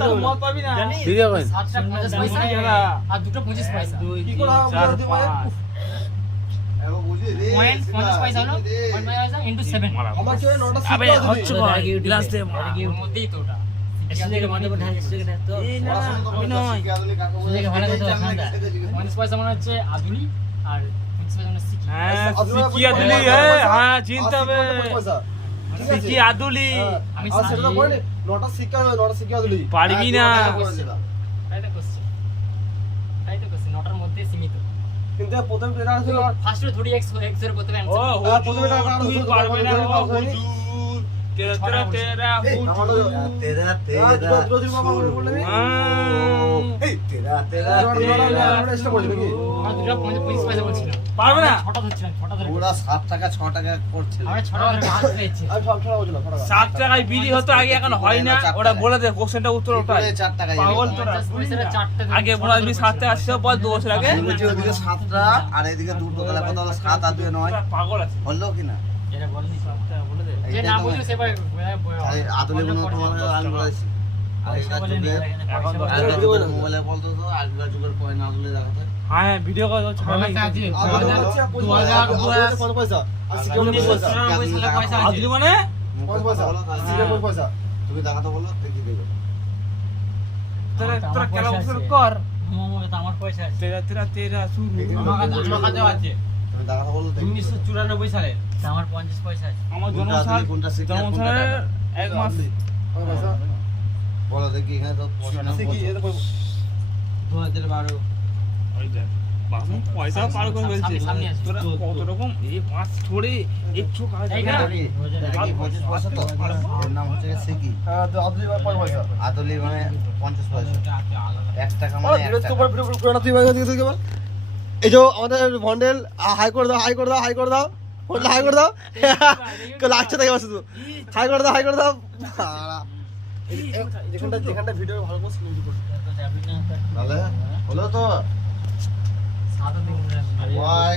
তার মত পাবি না ভিডিও করেন 750 পয়সা আর দুটো 25 পয়সা কি করে হবে 50 পয়সা হলো 50 পয়সা ইনটু 7 আমার কি নটা আবে হচ্ছে গ্লাস দে এর মধ্যেই তো ওটা এসে মাঝে মধ্যে এসে তো এই না আমি নয় সুজেকে ভালো কথা ঠান্ডা 50 পয়সা মনে হচ্ছে আদুলি আর 25 পয়সা মনে সিকি হ্যাঁ কি আদুলি হ্যাঁ চিনতে হবে কি আদুলি আমি আর সেটা তো বলি নটা শিক্ষা দিলি পারবি না তাই তো কোশ্চেন নটার মধ্যে সীমিত কিন্তু প্রথম যেটা ছিল ফার্স্টে 3x x এর প্রথমে ও অ্যানসার প্রথমে এটা কারণ তুই শুধু পারবে না হুজুর, হুজুর তেরা তেরা হুজুর तेरा তেরা तेरा রোজির বাবা বলে নি तेरा तेरा আমরা চেষ্টা করছি নাকি আমরা দুটো 25 পয়সা বলছিল পারবে না ছটা ধরছিলাম ছটা ধরে पूरा 7 টাকা 6 টাকা করছিল আমরা ছটা ধরে হাত পেয়েছি আমি সব ছড়া বলছিলাম ছড়া 7 টাকায় বিলি হতো আগে এখন হয় না ওটা বলে দে কোশ্চেনটা উত্তর ওটাই 4 টাকা পাগল তোরা 50 পয়সার চারটে ধরে আগে বলা দিবি 7 টাকা আসছে বল 2 বছর আগে আমি বলছি ওদিকে 7টা আর এদিকে 2 টাকা কত হলো 7 আর 2 9 পাগল আছে হলো কি না এটা বলনি বলে দে যে না বুঝলে সেবার আদলে কোনো তোমার আমি বলেছি আগেকার যুগে আগেকার যুগের মোবাইলে বলতো তো আগেকার যুগের কয়েন আদলে দেখাতো হ্যাঁ ভিডিও কল ছাড়া কত পয়সা আর শিক্ষা পয়সা আদুলি মানে কত পয়সা শিক্ষা পয়সা তুমি দেখাতো বলো দেখি দেবে তোরা তোরা খেলা উত্তর কর আমার পয়সা আছে তেরা তেরা তেরা শুরু আমার কাছে আছে তুমি দেখাতো বলো দেখি 1994 সালে আমার 50 পয়সা আছে আমার জন্মসাল কোনটা শিখলে জন্মসালের এক মাস কত পয়সা বলো দেখি এখানে তো শিখি এটা কই 2012 ওই দেখ বাবু পয়সা পার করে ফেলছে সামনে আছে। তোরা কত রকম এই পাঁচ ছড়ে একটু কাজ এইখানে হবে না। 25 পয়সা তো এর নাম হচ্ছে সিকি হ্যাঁ তো আদলি কত পয়সা আদলি মানে 50 পয়সা 1 টাকা ও মানে 1 ধীরে টাকা তো ভিডিও করে না তুই ভাই দিকে দিকে এই যে আমাদের ভন্ডেল হাই করে দাও ভন্ডেল হাই করে দাও লাগছে তাই বসে তুই হাই করে দাও যেখানটা ভিডিও ভালো করে স্ক্রিন করতে তাহলে হলো তো সাদা দিন ওয়াই